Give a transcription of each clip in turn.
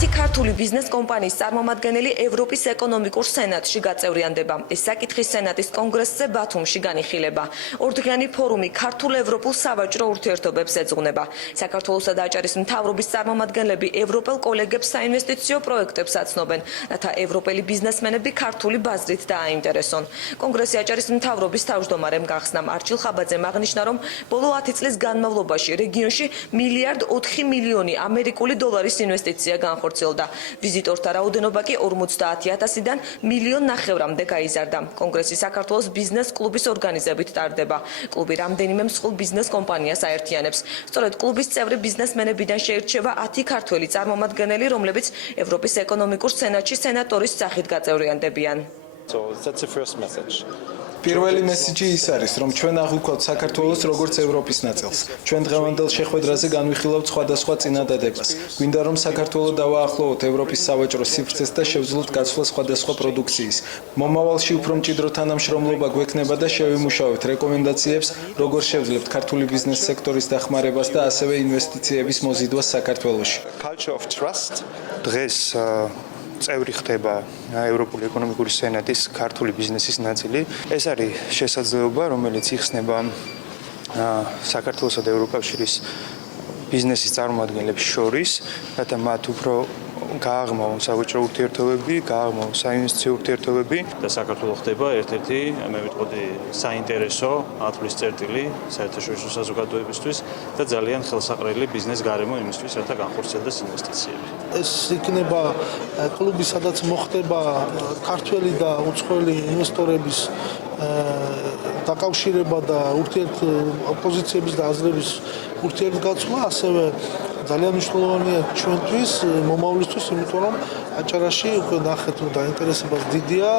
10 ქართული ბიზნეს კომპანიის წარმომადგენელი ევროპის ეკონომიკურ სენატში გაწევრიანდება. ეს საკითხი სენატის კონგრესზე ბათუმში განიხილება. ორდღიანი ფორუმი ქართულ-ევროპულ სავაჭრო ურთიერთობებს ეძღვნება. საქართველოსა და აჭარის მთავრობის წარმომადგენლები ევროპელ კოლეგებს საინვესტიციო პროექტებს აცნობენ, რათა ევროპელი ბიზნესმენები ქართული ბაზრით დააინტერესონ. კონგრესი აჭარის მთავრობის თავმჯდომარემ გახსნა არჩილ ხაბაძემ აღნიშნა, რომ ბოლო 10 წლის განმავლობაში რეგიონში $1.4 მილიარდი ამერიკული დოლარის ინვესტიცია განხორციელდა. ვიზიტორთა რაოდენობა კი 50,000-დან 1.5 მილიონამდე გაიზარდა. კონგრესი საქართველოს ბიზნეს კლუბის ორგანიზებით ტარდება. კლუბი რამდენიმე მსხვილ ბიზნეს კომპანიას აერთიანებს. სწორედ კლუბის წევრი ბიზნესმენებიდან შეირჩევა 10 ქართველი წარმომადგენელი, რომლებიც ევროპის ეკონომიკურ სენატში სენატორის სახით გაწევრიანდებიან. პირველი მესიჯი ის არის, რომ ჩვენ აღვიქვათ საქართველოს როგორც ევროპის ნაწილს. ჩვენ დღევანდელ შეხვედრაზე განვიხილავთ სხვადასხვა წინადადებას. გვინდა რომ საქართველო დავაახლოვოთ ევროპის სავაჭრო სივრცეს და შევძლოთ გაცვლა სხვადასხვა პროდუქციის. მომავალში უფრო მჭიდრო თანამშრომლობა გვექნება და შევიმუშავებთ რეკომენდაციებს, როგორ შევძლებთ ქართული ბიზნეს სექტორის დახმარებას და ასევე ინვესტიციების მოზიდვას საქართველოში. დღეს წევრი ხდება ევროპული ეკონომიკური სენატის ქართული ბიზნესის ნაწილი. ეს არის შესაძლებლობა, რომელიც იხსნება საქართველოსა და ევროკავშირის ბიზნესის წარმომადგენლებს შორის, რათა მათ უფრო გააღმავონ სავაჭრო ურთიერთობები, გააღმავონ საინვესტიციო ურთიერთობები და საქართველო ხდება ერთ-ერთი, მე ვიტყოდი, საინტერესო ათვლის წერტილი საერთაშორისო საზოგადოებისთვის და ძალიან ხელსაყრელი ბიზნეს გარემო იმისთვის, რათა განხორციელდეს ინვესტიციები. ეს იქნება კლუბი, სადაც მოხდება ქართველი და უცხოელი ინვესტორების დაკავშირება და ოპოზიციების და აზრების ურთიერთგაცვლა, ასევე ძალიან მნიშვნელოვანია ჩვენთვის, მომავლისთვის, იმიტომ რომ აჭარაში უკვე ნახეთ, რომ დაინტერესებაც დიდია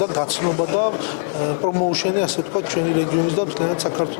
და გაცნობა და პრომოუშენი, ასე ვთქვათ, ჩვენი რეგიონის და მთლიანად საქართველოს